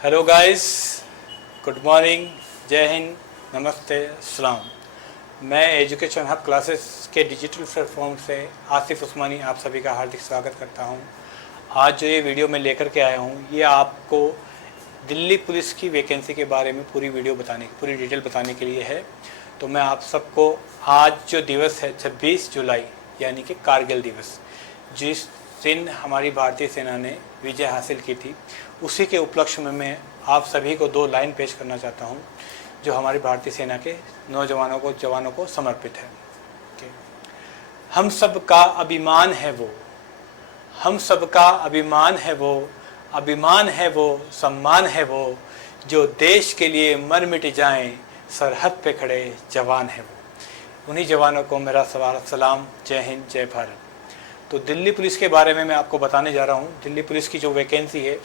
Hello guys, good morning, जय हिंद, नमस्ते, सलाम। मैं एजुकेशन हब क्लासेस के डिजिटल प्लेटफॉर्म से आसिफ उस्मानी आप सभी का हार्दिक स्वागत करता हूं। आज जो ये वीडियो मैं लेकर के आया हूं, ये आपको दिल्ली पुलिस की वैकेंसी के बारे में पूरी डिटेल बताने के लिए है। तो मैं आप सबको आज जो दिवस है 26 जुलाई यानी कि कारगिल दिवस, जिस दिन हमारी भारतीय सेना ने विजय हासिल की थी, उसी के उपलक्ष्य में मैं आप सभी को 2 लाइन पेश करना चाहता हूं, जो हमारी भारतीय सेना के जवानों को समर्पित है। हम सब का अभिमान है वो, हम सब का अभिमान है वो, अभिमान है वो, सम्मान है वो, जो देश के लिए मर मिट जाएं, सरहद पे खड़े जवान है वो। उन्हीं जवानों को मेरा सलाम, जय हिंद, जय भारत। तो दिल्ली पुलिस के बारे में मैं आपको बताने जा रहा हूँ। दिल्ली पुलिस की जो वैकेंसी है,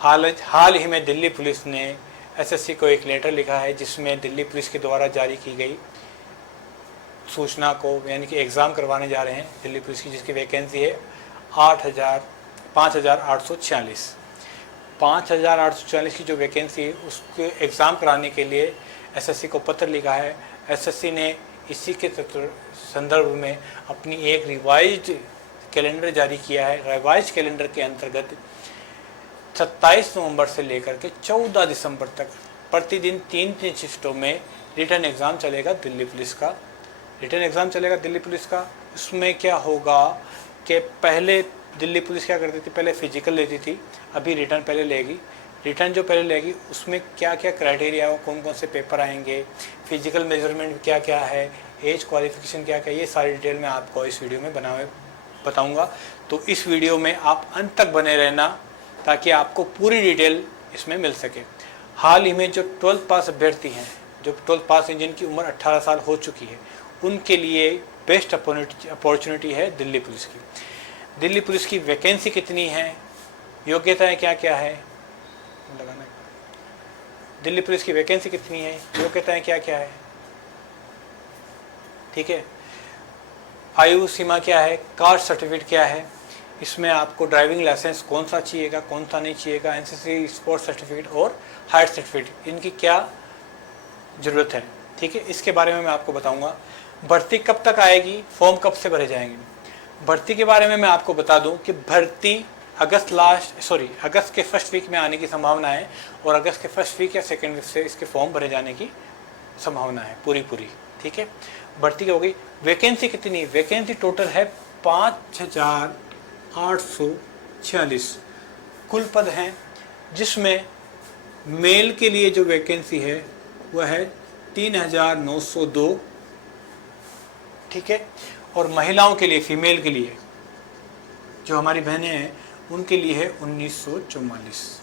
हाल ही में दिल्ली पुलिस ने एसएससी को एक लेटर लिखा है, जिसमें दिल्ली पुलिस के द्वारा जारी की गई सूचना को, यानी कि एग्ज़ाम करवाने जा रहे हैं दिल्ली पुलिस की, जिसकी वैकेंसी है 5,846 की जो वैकेंसी है, उसके एग्ज़ाम कराने के लिए एसएससी को पत्र लिखा है। एसएससी ने इसी के संदर्भ में अपनी एक रिवाइज्ड कैलेंडर जारी किया है। रिवाइज कैलेंडर के अंतर्गत 27 नवंबर से लेकर के 14 दिसंबर तक प्रतिदिन 3 शिफ्टों में रिटर्न एग्ज़ाम चलेगा दिल्ली पुलिस का। उसमें क्या होगा कि पहले दिल्ली पुलिस क्या करती थी, पहले फिजिकल लेती थी, अभी रिटर्न पहले लेगी। रिटर्न जो पहले लेगी उसमें क्या क्या क्राइटेरिया हो, कौन कौन से पेपर आएंगे, फिजिकल मेजरमेंट क्या क्या है, एज क्वालिफिकेशन क्या क्या, ये सारी डिटेल मैं आपको इस वीडियो में बताऊंगा। तो इस वीडियो में आप अंत तक बने रहना, ताकि आपको पूरी डिटेल इसमें मिल सके। हाल ही में जो 12th पास अभ्यर्थी हैं, जो 12th पास हैं, जिनकी उम्र 18 साल हो चुकी है, उनके लिए बेस्ट अपॉर्चुनिटी है दिल्ली पुलिस की। दिल्ली पुलिस की वैकेंसी कितनी है, योग्यताएं क्या क्या है, दिल्ली पुलिस की वैकेंसी कितनी है, योग्यताएं क्या क्या है, ठीक है, आयु सीमा क्या है, कास्ट सर्टिफिकेट क्या है, इसमें आपको ड्राइविंग लाइसेंस कौन सा चाहिएगा, कौन सा नहीं चाहिएगा, एनसीसी स्पोर्ट्स सर्टिफिकेट और हाइट सर्टिफिकेट, इनकी क्या ज़रूरत है, ठीक है, इसके बारे में मैं आपको बताऊंगा। भर्ती कब तक आएगी, फॉर्म कब से भरे जाएंगे। भर्ती के बारे में मैं आपको बता दूं कि भर्ती अगस्त के फर्स्ट वीक में आने की संभावना है, और अगस्त के फर्स्ट वीक या सेकेंड वीक से इसके फॉर्म भरे जाने की संभावना है पूरी, ठीक है। भर्ती हो गई। वैकेंसी कितनी, वैकेंसी टोटल है 5,846 कुल पद हैं, जिसमें मेल के लिए जो वैकेंसी है वह है 3,902, ठीक है, और महिलाओं के लिए, फीमेल के लिए, जो हमारी बहनें हैं, उनके लिए है 1,944।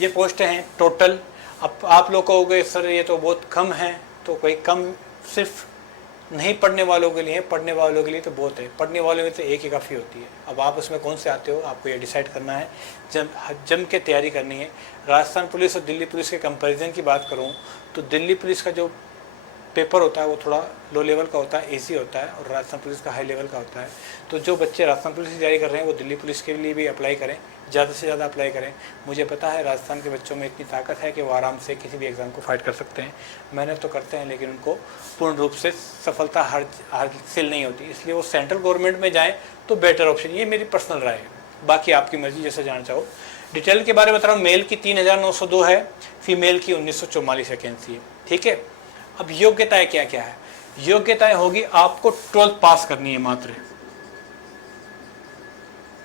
ये पोस्टें हैं टोटल। अब आप लोग कहोगे सर ये तो बहुत कम है, तो कोई कम सिर्फ नहीं पढ़ने वालों के लिए, पढ़ने वालों के लिए तो बहुत है, पढ़ने वालों में तो एक ही काफ़ी होती है। अब आप उसमें कौन से आते हो, आपको ये डिसाइड करना है, जम के तैयारी करनी है। राजस्थान पुलिस और दिल्ली पुलिस के कंपैरिजन की बात करूं तो दिल्ली पुलिस का जो पेपर होता है वो थोड़ा लो लेवल का होता है, ईजी होता है, और राजस्थान पुलिस का हाई लेवल का होता है। तो जो बच्चे राजस्थान पुलिस की तैयारी कर रहे हैं वो दिल्ली पुलिस के लिए भी अप्लाई करें, ज़्यादा से ज़्यादा अप्लाई करें। मुझे पता है राजस्थान के बच्चों में इतनी ताकत है कि वो आराम से किसी भी एग्ज़ाम को फाइट कर सकते हैं, मेहनत तो करते हैं, लेकिन उनको पूर्ण रूप से सफलता हासिल नहीं होती, इसलिए वो सेंट्रल गवर्नमेंट में जाएँ तो बेटर ऑप्शन। ये मेरी पर्सनल राय है, बाकी आपकी मर्जी, जैसा जानना चाहो। डिटेल के बारे में बता रहा हूँ। मेल की 3,902 है, फीमेल की 1,944 वैकेंसी है, ठीक है। अब योग्यताएं क्या क्या है, योग्यताएं होगी आपको 12th पास करनी है, मात्र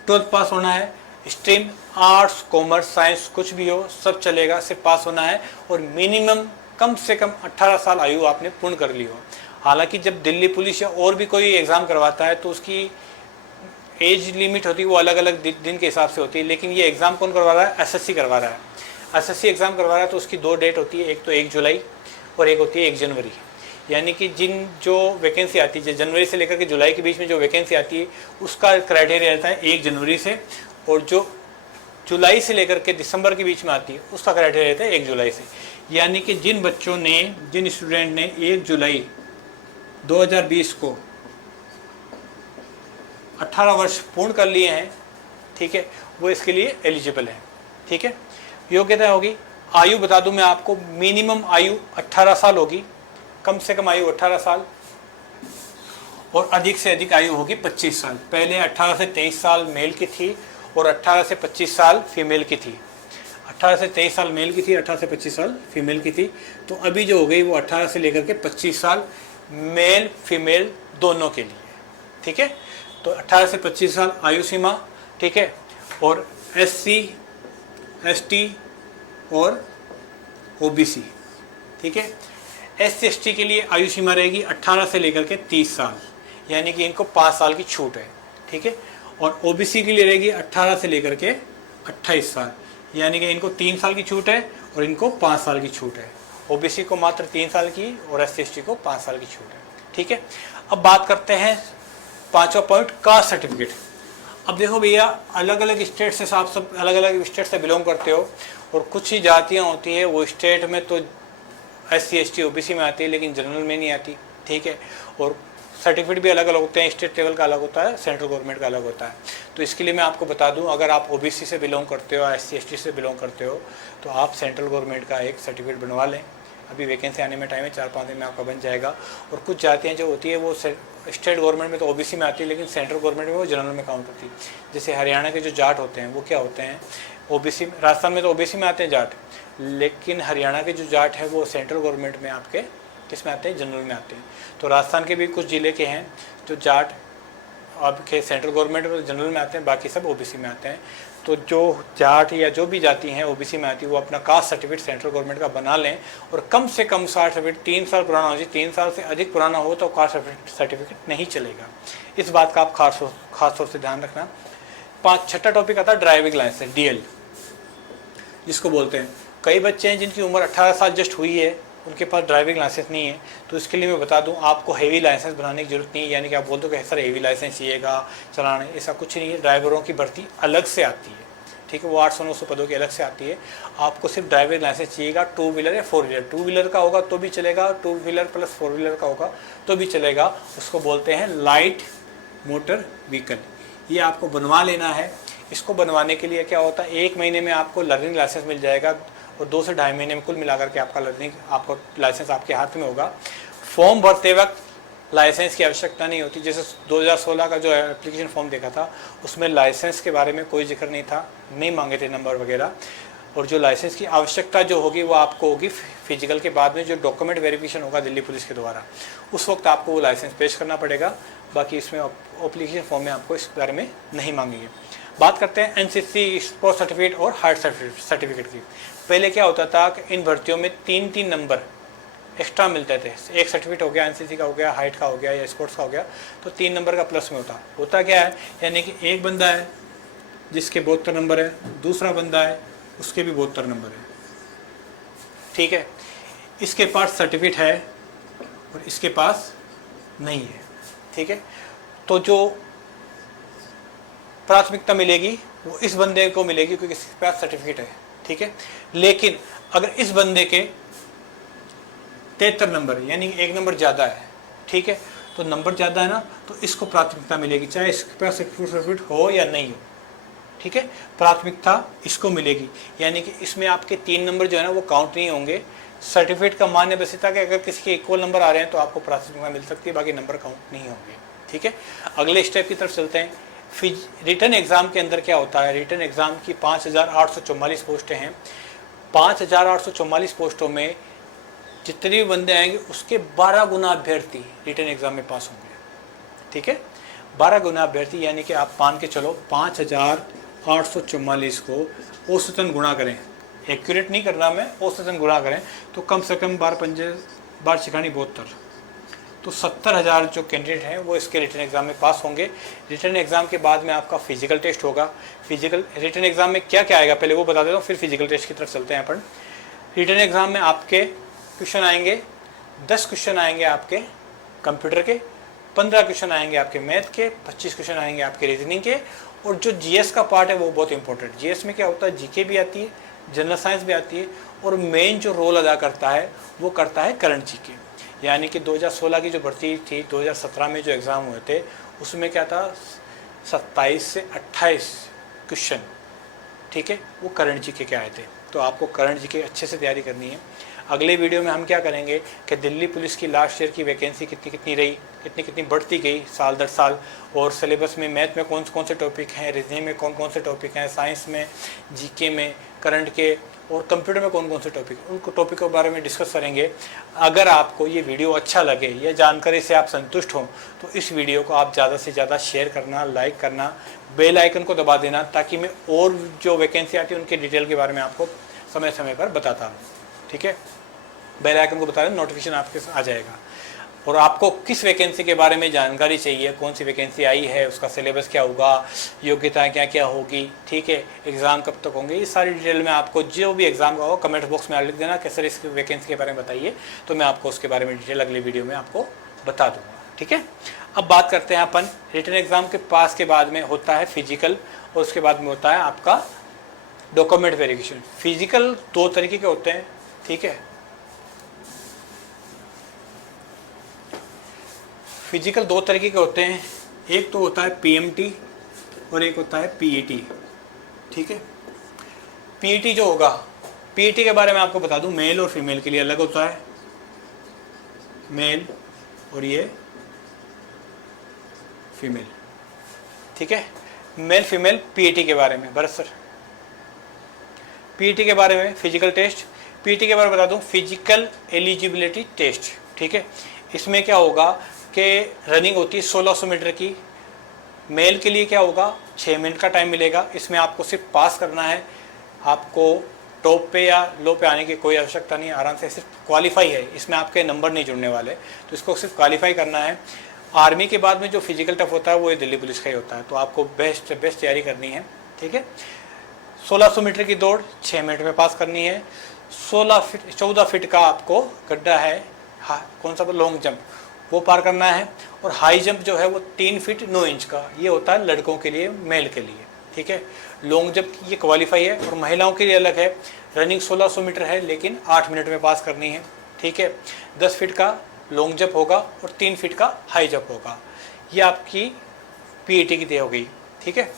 12th पास होना है। स्ट्रीम आर्ट्स, कॉमर्स, साइंस कुछ भी हो, सब चलेगा, सिर्फ पास होना है, और मिनिमम कम से कम 18 साल आयु आपने पूर्ण कर ली हो। हालांकि जब दिल्ली पुलिस या और भी कोई एग्ज़ाम करवाता है तो उसकी एज लिमिट होती है, वो अलग अलग दिन के हिसाब से होती है, लेकिन ये एग्ज़ाम कौन करवा रहा है, एसएससी करवा रहा है। एसएससी एग्ज़ाम करवा रहा है तो उसकी 2 डेट होती है, एक तो 1 जुलाई और एक होती है 1 जनवरी। यानी कि जो वैकेंसी आती है, जनवरी से लेकर के जुलाई के बीच में जो वैकेंसी आती है, उसका क्राइटेरिया रहता है 1 जनवरी से, और जो जुलाई से लेकर के दिसंबर के बीच में आती है उसका क्राइटेरिया रहता है 1 जुलाई से। यानी कि जिन स्टूडेंट ने 1 जुलाई 2020 को 18 वर्ष पूर्ण कर लिए हैं, ठीक है, वो इसके लिए एलिजिबल हैं, ठीक है। योग्यता होगी आयु बता दूं मैं आपको, मिनिमम आयु 18 साल होगी, कम से कम आयु 18 साल, और अधिक से अधिक आयु होगी 25 साल। पहले 18 से 23 साल मेल की थी और 18 से 25 साल फीमेल की थी। 18 से 23 साल मेल की थी, 18 से 25 साल फीमेल की थी। तो अभी जो हो गई वो 18 से लेकर के 25 साल मेल फीमेल दोनों के लिए, ठीक है। तो 18 से 25 साल आयु सीमा, ठीक है। और SC ST और OBC, ठीक है। SC ST के लिए आयु सीमा रहेगी 18 से लेकर के 30 साल, यानी कि इनको 5 साल की छूट है, ठीक है। और OBC के लिए रहेगी 18 से लेकर के 28 साल, यानी कि इनको 3 साल की छूट है और इनको 5 साल की छूट है। OBC को मात्र 3 साल की और SC ST को 5 साल की छूट है, ठीक है। अब बात करते हैं 5वां पॉइंट, कास्ट सर्टिफिकेट। अब देखो भैया, अलग अलग स्टेट से आप सब अलग अलग स्टेट से बिलोंग करते हो, और कुछ ही जातियाँ होती है वो स्टेट में तो SC ST OBC में आती है लेकिन जनरल में नहीं आती, ठीक है। और सर्टिफिकेट भी अलग अलग होते हैं, स्टेट लेवल का अलग होता है, सेंट्रल गवर्नमेंट का अलग होता है। तो इसके लिए मैं आपको बता दूं, अगर आप OBC से बिलोंग करते हो, SC ST से बिलोंग करते हो, तो आप सेंट्रल गवर्नमेंट का एक सर्टिफिकेट बनवा लें। अभी वैकेंसी आने में टाइम है, 4-5 दिन में आपका बन जाएगा। और कुछ जातियाँ जो होती है वो स्टेट गवर्नमेंट में तो OBC में आती है लेकिन सेंट्रल गवर्नमेंट में वो जनरल में काउंट होती है। जैसे हरियाणा के जो जाट होते हैं वो क्या होते हैं, OBC, राजस्थान में तो OBC में आते हैं जाट, लेकिन हरियाणा के जो जाट है वो सेंट्रल गवर्नमेंट में आपके किस में आते हैं, जनरल में आते हैं। तो राजस्थान के भी कुछ ज़िले के हैं जो जाट आपके सेंट्रल गवर्नमेंट में जनरल में आते हैं, बाकी सब OBC में आते हैं। तो जो जाट या जो भी जाति हैं OBC में आती है वो अपना कास्ट सर्टिफिकेट सेंट्रल गवर्नमेंट का बना लें, और कम से कम सर्टिफिकेट 3 साल पुराना हो जाए। 3 साल से अधिक पुराना हो तो कास्ट सर्टिफिकेट नहीं चलेगा। इस बात का आप खास तौर से ध्यान रखना। 6ठा टॉपिक आता है ड्राइविंग लाइसेंस, DL जिसको बोलते हैं। कई बच्चे हैं जिनकी उम्र 18 साल जस्ट हुई है, उनके पास ड्राइविंग लाइसेंस नहीं है। तो इसके लिए मैं बता दूं, आपको हेवी लाइसेंस बनाने की जरूरत नहीं है। यानी कि आप बोलते हो कि सर हेवी लाइसेंस चाहिएगा चलाने, ऐसा कुछ नहीं है। ड्राइवरों की भर्ती अलग से आती है, ठीक है, वो 800-900 पदों की अलग से आती है। आपको सिर्फ ड्राइविंग लाइसेंस चाहिएगा, 2 व्हीलर या 4 व्हीलर। 2 व्हीलर का होगा तो भी चलेगा, 2 व्हीलर प्लस 4 व्हीलर का होगा तो भी चलेगा। उसको बोलते हैं लाइट मोटर व्हीकल। ये आपको बनवा लेना है। इसको बनवाने के लिए क्या होता है, 1 महीने में आपको लर्निंग लाइसेंस मिल जाएगा और 2 से ढाई महीने में कुल मिलाकर के आपका लाइसेंस आपके हाथ में होगा। फॉर्म भरते वक्त लाइसेंस की आवश्यकता नहीं होती। जैसे 2016 का जो एप्लीकेशन फॉर्म देखा था उसमें लाइसेंस के बारे में कोई जिक्र नहीं था, नहीं मांगे थे नंबर वगैरह। और जो लाइसेंस की आवश्यकता जो होगी वो आपको होगी फिजिकल के बाद में, जो डॉक्यूमेंट वेरिफिकेशन होगा दिल्ली पुलिस के द्वारा, उस वक्त आपको वो लाइसेंस पेश करना पड़ेगा। बाकी इसमें एप्लीकेशन फॉर्म में आपको इस बारे में नहीं मांगेंगे। बात करते हैं NCC स्पोर्ट्स सर्टिफिकेट और हार्ट सर्टिफिकेट की। पहले क्या होता था कि इन भर्तियों में 3-3 नंबर एक्स्ट्रा मिलते थे। एक सर्टिफिकेट हो गया, NCC का हो गया, हाइट का हो गया या स्पोर्ट्स का हो गया, तो 3 नंबर का प्लस में होता क्या है, यानी कि एक बंदा है जिसके 72 नंबर है, दूसरा बंदा है उसके भी 72 नंबर है, ठीक है। इसके पास सर्टिफिकेट है और इसके पास नहीं है, ठीक है। तो जो प्राथमिकता मिलेगी वो इस बंदे को मिलेगी क्योंकि इसके पास सर्टिफिकेट है, ठीक है। लेकिन अगर इस बंदे के 73 नंबर यानी 1 नंबर ज़्यादा है, ठीक है, तो नंबर ज़्यादा है ना, तो इसको प्राथमिकता मिलेगी चाहे इसके पास सर्टिफिकेट हो या नहीं हो, ठीक है। प्राथमिकता इसको मिलेगी, यानी कि इसमें आपके 3 नंबर जो है ना वो काउंट नहीं होंगे। सर्टिफिकेट का मान्य बस था कि अगर किसी के इक्वल नंबर आ रहे हैं तो आपको प्राथमिकता मिल सकती है, बाकी नंबर काउंट नहीं होंगे, ठीक है। अगले स्टेप की तरफ चलते हैं। रिटर्न एग्ज़ाम के अंदर क्या होता है, रिटर्न एग्ज़ाम की 5844 पोस्टें हैं। 5844 पोस्टों में जितने भी बंदे आएंगे उसके 12 गुना अभ्यर्थी रिटर्न एग्ज़ाम में पास होंगे, ठीक है। 12 गुना अभ्यर्थी, यानी कि आप मान के चलो 5844 को औसतन गुणा करें, एक्यूरेट नहीं करना मैं, औसतन गुणा करें तो कम से कम 12 छिकानी 72, तो 70,000 जो कैंडिडेट हैं वो इसके रिटर्न एग्ज़ाम में पास होंगे। रिटर्न एग्ज़ाम के बाद में आपका फिजिकल टेस्ट होगा। फिजिकल रिटर्न एग्ज़ाम में क्या क्या आएगा पहले वो बता देता हूँ, फिर फिजिकल टेस्ट की तरफ चलते हैं अपन। रिटर्न एग्ज़ाम में आपके क्वेश्चन आएंगे, 10 क्वेश्चन आएंगे आपके कंप्यूटर के, 15 क्वेश्चन आएंगे आपके मैथ के, 25 क्वेश्चन आएंगे आपके रीजनिंग के, और जो GS का पार्ट है वो बहुत इंपॉर्टेंट। GS में क्या होता है, GK भी आती है, जनरल साइंस भी आती है, और मेन जो रोल अदा करता है वो करता है करंट GK। यानी कि 2016 की जो भर्ती थी, 2017 में जो एग्ज़ाम हुए थे उसमें क्या था, 27 से 28 क्वेश्चन, ठीक है, वो करंट GK के आए थे, तो आपको करंट जीके अच्छे से तैयारी करनी है। अगले वीडियो में हम क्या करेंगे कि दिल्ली पुलिस की लास्ट ईयर की वैकेंसी कितनी कितनी रही, कितनी कितनी बढ़ती गई साल दर साल, और सिलेबस में मैथ में कौन कौन से टॉपिक हैं, रीजनिंग में कौन कौन से टॉपिक हैं, साइंस में, जीके में, करंट के और कंप्यूटर में कौन कौन से टॉपिक, उनको टॉपिक के बारे में डिस्कस करेंगे। अगर आपको ये वीडियो अच्छा लगे या जानकारी से आप संतुष्ट हों तो इस वीडियो को आप ज़्यादा से ज़्यादा शेयर करना, लाइक करना, बेल आइकन को दबा देना, ताकि मैं और जो वैकेंसी आती है उनके डिटेल के बारे में आपको समय समय पर बताता हूँ। ठीक है, बेल आइकन को बता दें, नोटिफिकेशन आपके आ जाएगा। और आपको किस वैकेंसी के बारे में जानकारी चाहिए, कौन सी वैकेंसी आई है, उसका सिलेबस क्या होगा, योग्यता क्या क्या होगी, ठीक है, एग्ज़ाम कब तक होंगे, ये सारी डिटेल में आपको जो भी एग्ज़ाम का हो कमेंट बॉक्स में लिख देना कि सर इस वैकेंसी के बारे में बताइए, तो मैं आपको उसके बारे में डिटेल अगले वीडियो में आपको बता दूँगा। ठीक है, अब बात करते हैं अपन रिटन एग्ज़ाम के पास के बाद में होता है फिजिकल, और उसके बाद में होता है आपका डॉक्यूमेंट वेरिफिकेशन। फिजिकल 2 तरीके के होते हैं। ठीक है, फिजिकल 2 तरीके के होते हैं, एक तो होता है पीएमटी और एक होता है पीईटी। ठीक है, पीईटी जो होगा, पीईटी के बारे में आपको बता दूं, मेल और फीमेल के लिए अलग होता है, मेल और ये फीमेल। ठीक है, मेल फीमेल पीईटी के बारे में। भरत सर, पीईटी के बारे में फिजिकल टेस्ट, पीईटी के बारे में बता दूं, फिजिकल एलिजिबिलिटी टेस्ट। ठीक है, इसमें क्या होगा कि रनिंग होती है 1600 मीटर की। मेल के लिए क्या होगा, 6 मिनट का टाइम मिलेगा। इसमें आपको सिर्फ पास करना है, आपको टॉप पे या लो पे आने की कोई आवश्यकता नहीं है, आराम से सिर्फ क्वालिफाई है, इसमें आपके नंबर नहीं जुड़ने वाले, तो इसको सिर्फ क्वालिफाई करना है। आर्मी के बाद में जो फिजिकल टफ होता है वो ये दिल्ली पुलिस का ही होता है, तो आपको बेस्ट तैयारी करनी है। ठीक है, 1600 मीटर की दौड़ 6 मिनट में पास करनी है। 14 फीट का आपको गड्ढा है, हाँ कौन सा, लॉन्ग जंप, वो पार करना है। और हाई जंप जो है वो 3 फीट 9 इंच का, ये होता है लड़कों के लिए, मेल के लिए। ठीक है, लॉन्ग जंप ये क्वालिफाई है, और महिलाओं के लिए अलग है। रनिंग 1600 मीटर है लेकिन 8 मिनट में पास करनी है। ठीक है, 10 फीट का लॉन्ग जंप होगा और 3 फीट का हाई जंप होगा। ये आपकी पीईटी की तय हो गई। ठीक है,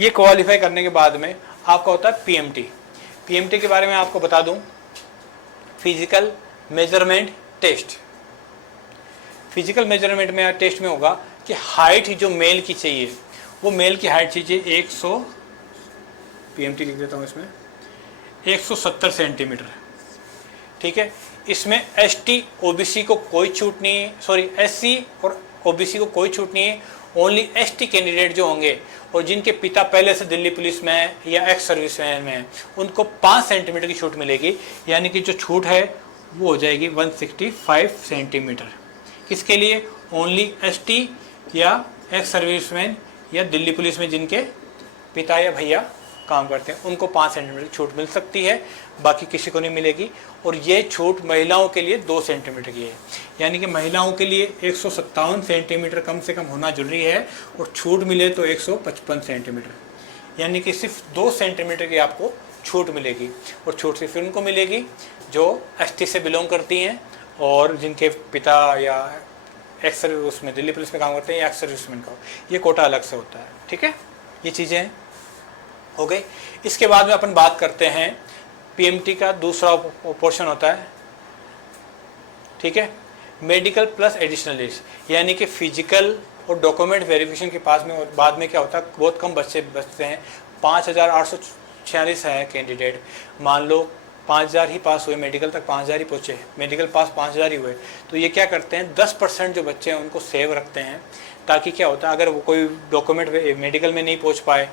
ये क्वालिफाई करने के बाद में आपका होता है पीएमटी। पीएमटी के बारे में आपको बता दूं, physical measurement test. Physical measurement में टेस्ट में होगा कि हाइट जो मेल की चाहिए, वो मेल की हाइट चाहिए 100, पीएमटी लिख देता हूँ इसमें, 170 सेंटीमीटर। ठीक है, इसमें एसटी ओबीसी को कोई छूट नहीं है, सॉरी एससी और ओबीसी को कोई छूट नहीं है। ओनली एसटी कैंडिडेट जो होंगे और जिनके पिता पहले से दिल्ली पुलिस में है या एक्स सर्विसमैन में है, उनको 5 सेंटीमीटर की छूट मिलेगी, यानी कि जो छूट है वो हो जाएगी 165 सेंटीमीटर। किसके लिए, ओनली एसटी या एक्स सर्विसमैन या दिल्ली पुलिस में जिनके पिता या भैया काम करते हैं, उनको 5 सेंटीमीटर की छूट मिल सकती है, बाकी किसी को नहीं मिलेगी। और ये छूट महिलाओं के लिए 2 सेंटीमीटर की है, यानी कि महिलाओं के लिए 157 सेंटीमीटर कम से कम होना जरूरी है, और छूट मिले तो 155 सेंटीमीटर, यानी कि सिर्फ 2 सेंटीमीटर की आपको छूट मिलेगी। और छूट सिर्फ उनको मिलेगी जो एसटी से बिलोंग करती हैं और जिनके पिता या एक्स सर्विस उसमें दिल्ली पुलिस में काम करते हैं या एक्स सर्विसमैन का, ये कोटा अलग से होता है। ठीक है, ये चीज़ें हो गई। इसके बाद में अपन बात करते हैं पीएमटी का दूसरा पोर्शन होता है, ठीक है, मेडिकल प्लस एडिशनल लिस्ट, यानी कि फिजिकल और डॉक्यूमेंट वेरिफिकेशन के पास में और बाद में क्या होता है, बहुत कम बच्चे बचते हैं। 5846 है कैंडिडेट, मान लो 5000 ही पास हुए, मेडिकल तक 5000 ही पहुँचे, मेडिकल पास 5000 ही हुए, तो ये क्या करते हैं 10% जो बच्चे हैं उनको सेव रखते हैं, ताकि क्या होता है अगर वो कोई डॉक्यूमेंट मेडिकल में नहीं पहुँच पाए,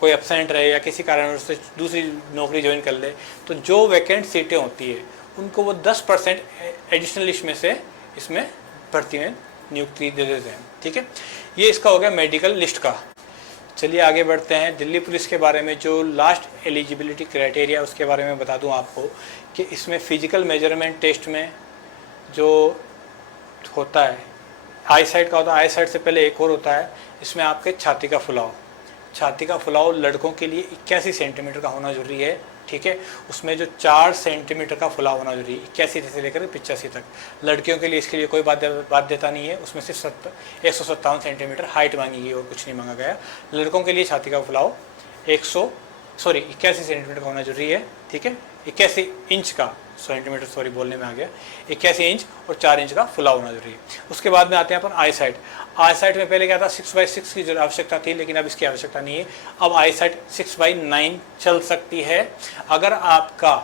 कोई एब्सेंट रहे या किसी कारण से दूसरी नौकरी ज्वाइन कर ले, तो जो वैकेंट सीटें होती है उनको वो 10% एडिशनल लिस्ट में से इसमें भर्ती में नियुक्ति दे देते हैं। ठीक है, ये इसका हो गया मेडिकल लिस्ट का। चलिए आगे बढ़ते हैं। दिल्ली पुलिस के बारे में जो लास्ट एलिजिबिलिटी क्राइटेरिया उसके बारे में बता दूं आपको कि इसमें फिजिकल मेजरमेंट टेस्ट में जो होता है आई साइड का होता है, आई साइड से पहले एक और होता है, इसमें आपके छाती का फुलाव, छाती का फुलाव लड़कों के लिए 81 सेंटीमीटर का होना जरूरी है। ठीक है, उसमें जो 4 सेंटीमीटर का फुलाव होना जरूरी है, 81 से लेकर 85 तक। लड़कियों के लिए इसके लिए कोई बाध्यता नहीं है, उसमें सिर्फ 157 सेंटीमीटर हाइट मांगी गई और कुछ नहीं मांगा गया। लड़कों के लिए छाती का फुलाव 100 सॉरी 81 सेंटीमीटर का होना जरूरी है, ठीक है, 81 इंच का, सेंटीमीटर सॉरी बोलने में आ गया, 81 इंच और 4 इंच का फुला होना जरूरी है। उसके बाद में आते हैं अपन आई साइट। आई साइट में पहले क्या था 6x6 की जो आवश्यकता थी, लेकिन अब इसकी आवश्यकता नहीं है। अब आई साइट 6x9 चल सकती है अगर आपका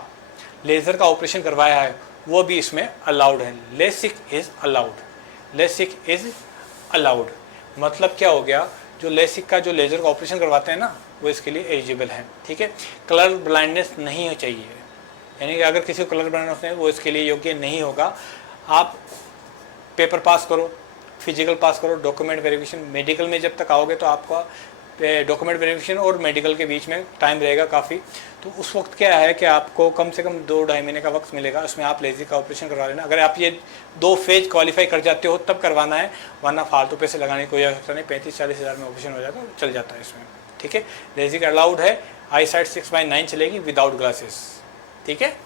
लेज़र का ऑपरेशन करवाया है, वो भी इसमें अलाउड है। LASIK is allowed, LASIK is allowed. मतलब क्या हो गया, जो लेसिक का जो लेज़र का ऑपरेशन करवाते हैं ना, वो इसके लिए एलिजिबल है, ठीक है। कलर ब्लाइंडनेस नहीं चाहिए, यानी कि अगर किसी को कलर ब्लाइंडनेस है वो इसके लिए योग्य नहीं होगा। आप पेपर पास करो, फिजिकल पास करो, डॉक्यूमेंट वेरिफिकेशन, मेडिकल में जब तक आओगे तो आपका डॉक्यूमेंट वेरिफिकेशन और मेडिकल के बीच में टाइम रहेगा काफ़ी, तो उस वक्त क्या है कि आपको कम से कम 2-2.5 महीने का वक्त मिलेगा, उसमें आप लेज़र का ऑपरेशन करवा लेना। अगर आप ये 2 फेज क्वालिफाई कर जाते हो तब करवाना है, वरना फालतू पैसे लगाने की कोई आवश्यकता नहीं। 35-40 हज़ार में ऑपरेशन हो जाता है, चल जाता है इसमें, ठीक है। लेज़र अलाउड है, आई साइट 6x9 चलेगी विदाउट ग्लासेस, ठीक है।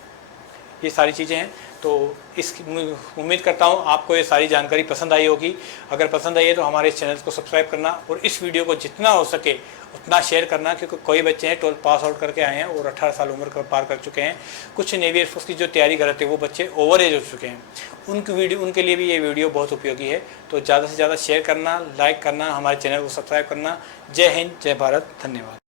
ये सारी चीज़ें हैं। तो इस उम्मीद करता हूँ आपको ये सारी जानकारी पसंद आई होगी। अगर पसंद आई है तो हमारे इस चैनल को सब्सक्राइब करना और इस वीडियो को जितना हो सके उतना शेयर करना, क्योंकि कोई बच्चे हैं 12 पास आउट करके आए हैं और 18 साल उम्र पार कर चुके हैं। कुछ नेवी एयरफोर्स की जो तैयारी कर रहे थे वो बच्चे ओवर एज हो चुके हैं, उनके लिए भी ये वीडियो बहुत उपयोगी है। तो ज़्यादा से ज़्यादा शेयर करना, लाइक करना, हमारे चैनल को सब्सक्राइब करना। जय हिंद, जय भारत, धन्यवाद।